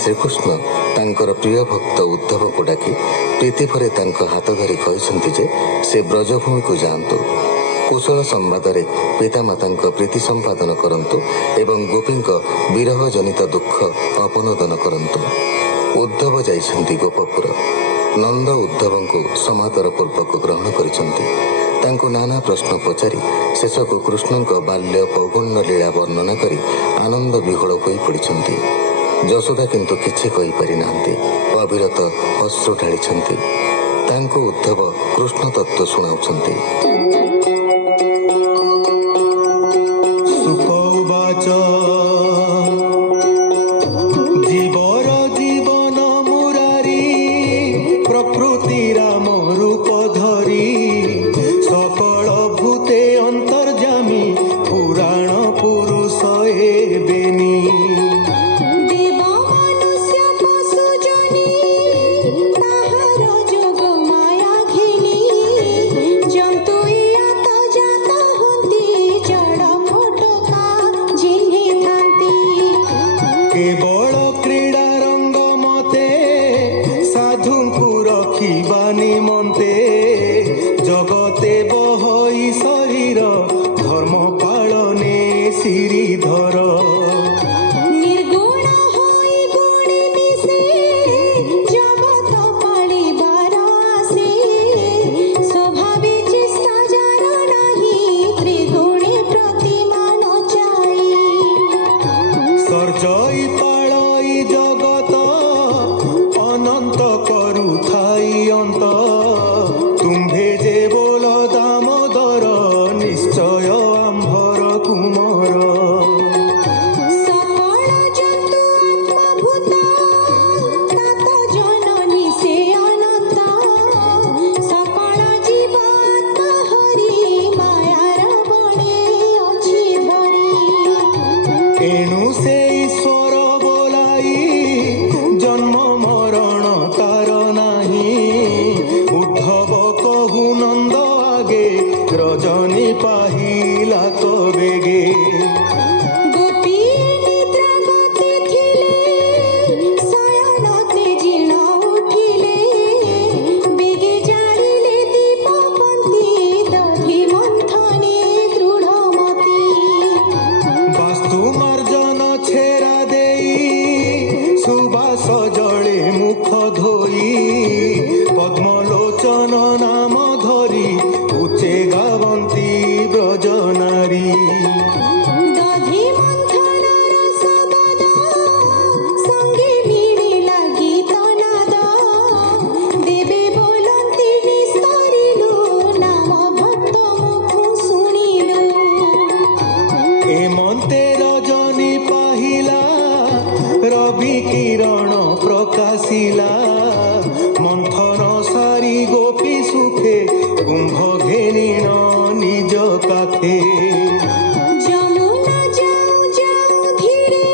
श्रीकृष्ण तांकर प्रिय भक्त उद्धव को डाकी प्रीति भरे तांको हाथ धरी कहते जे से ब्रजभूमि को जातु कुशल संवाद पितामाता प्रीति संपादन करंतु एवं गोपी विरह जनित दुख अपनोदन करंतु। उद्धव जाइछन्ति गोपपुर। नंद उद्धव को समादर पूर्वक ग्रहण करिसन्ति। नाना प्रश्न पचारि शेषक कृष्ण बाल्य पौगण्य लीला वर्णना करी आनंद विह्वल होई पड़िछन्ति। यशोदा किंतु किछि कहि पारि नाहंती, अविरत अश्रु ढाळिछन्ति। तांको उद्धव कृष्ण तत्व सुनाउछन्ति। सुखौवाच जीवर जीवन मुरारी प्रकृति राम रूप धरी सकल भूते अंतर्जामी पुराण पुरुष एबेनी। केवल क्रीड़ा रंग मते साधु रखिबा निमंते जगते बहई शरीर धर्म पालने श्रीधर। निर्गुण होई गुण मिसे जगत पालिबार आसे स्वभावे चेष्टा जार नाही त्रिगुणे प्रतिमा न चाई। सर्जई पालई जगत अनंत करुथाई अंत तुम्भे जे बोल दामोदर निश्चय आंभर कुमार। सकल जंतु आत्मभूत तात जननी से अनंत सकल जीव आत्मा हरि मायार बणे अछि धरी। एणु से ईश्वर बोलाई जन्म मरण तार नाही उद्धव कहु नंद आगे रजनी पाहिला तो बेगे। गोपी निद्रा गति थिले शयन तेजिण उठिले बेगे जालिले दीप पंथी दधि मंथने दृढ़मती। वास्तु मार्जन छेरा देई सुबास जले मुख धोई पद्मलोचन नाम धरी उच्चे गावंती ब्रज नारी। दधि मंथन रस गद संगे मिलिला गीत नाद देवे बोलंती निस्तरिलु नाम भक्त मुखु शुणिलु। एमंते रजनी पाहिला रवि किरण प्रकाशिला मंथन सारी गोपी सुखे कुंभ घेनिण निज काखे। जमुना जाऊ जाऊ धीरे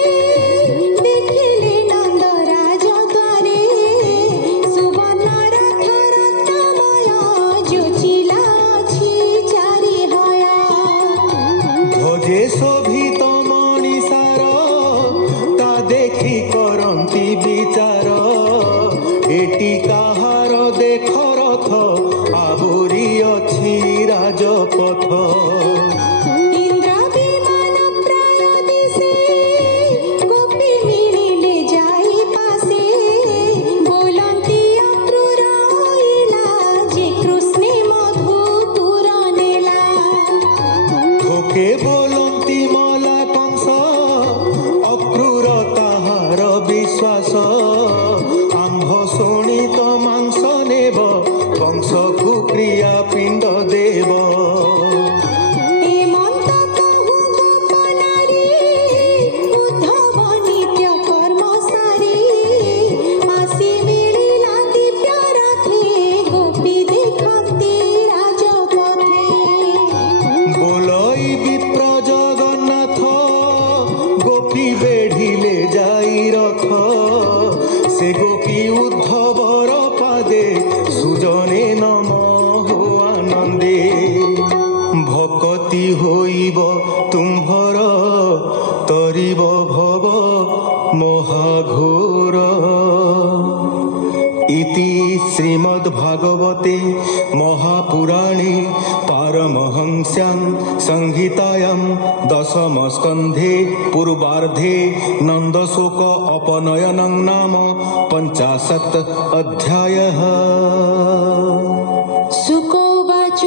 देखिले नंदराज द्वारे सुवर्ण रथ रत्नमय जोचिला अछि चारि हया। ध्वजे शोभित मणिसार ता देखी करंती विचार গোপী বেঢ়িলে যাই রথ সে গোপী উদ্ধবর পাদে সুজনে নম আনন্দে ভকতি হইব তুম্ভর তরিব ভব মহাঘোর ইতি শ্রীমদ্ভাগবতে মহাপুরাণে পারমহংস্যাং সংহিতায়াং দশমস্কন্ধে পূর্বার্ধে নন্দশোক অপনয়নং নাম 50 অধ্যায়ः। শুকোবাচ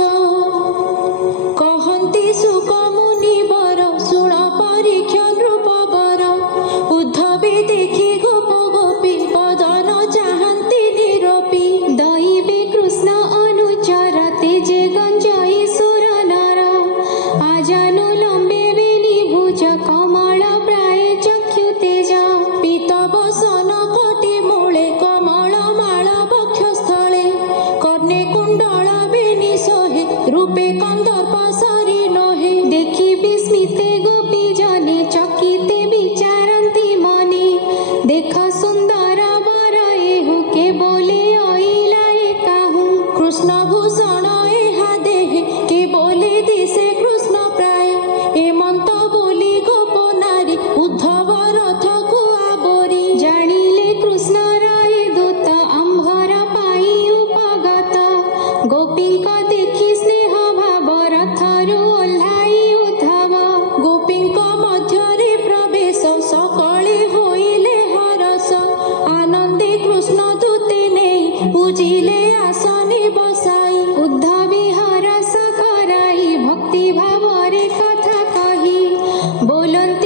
কহন্তি শুক মুনিবর শুণ পরীক্ষ নৃপবর উদ্ধবে দেখি গোপ গোপী বদন চাহান্তি নিরপি দৈবে কৃষ্ণ অনুচরতে যে গঞ্জই সুর নর আজানু লম্বে নিভুজ কমল প্রায় চক্ষু তেজ পীত বসন কোটি মূলে কমল মাଳ বক্ষস্থলে কর্ণে কুণ্ডল বেনি সোহে রূপে কন্দর্প সরি নহে দেখি বিস্মিতে গোপী জনে চকিতে বিচারন্তি মনে দেখ সুন্দর বর এহু কে বলে অইলা একাহু কৃষ্ণ ভূষণ এহা দেহে কে বলে দিশে কৃষ্ণ প্রায় এমন্ত বলি গোপ নারী উদ্ধব রথକୁ আবরি জানিলে কৃষ্ণ রায় দূত আম্ভর পাই উপগত গোপীଙ୍କ দেখি স্নেহ ভাব রথରୁ ଓହ୍ଲାଇ ଉଦ୍ଧବ ଗୋପୀଙ୍କ ମଧ୍ୟରେ ପ୍ରବେଶ ସକଳେ ହୋଇଲେ ହରସ ଆନନ୍ଦେ କୃଷ୍ଣ ଦୂତେ ନେଇ ପୂଜିଲେ ଆସନେ ବସାଇ ଉଦ୍ଧବୀ ହରସ କରାଇ ଭକ୍ତି ଭାବରେ କଥା କହି ବୋଲନ୍ତି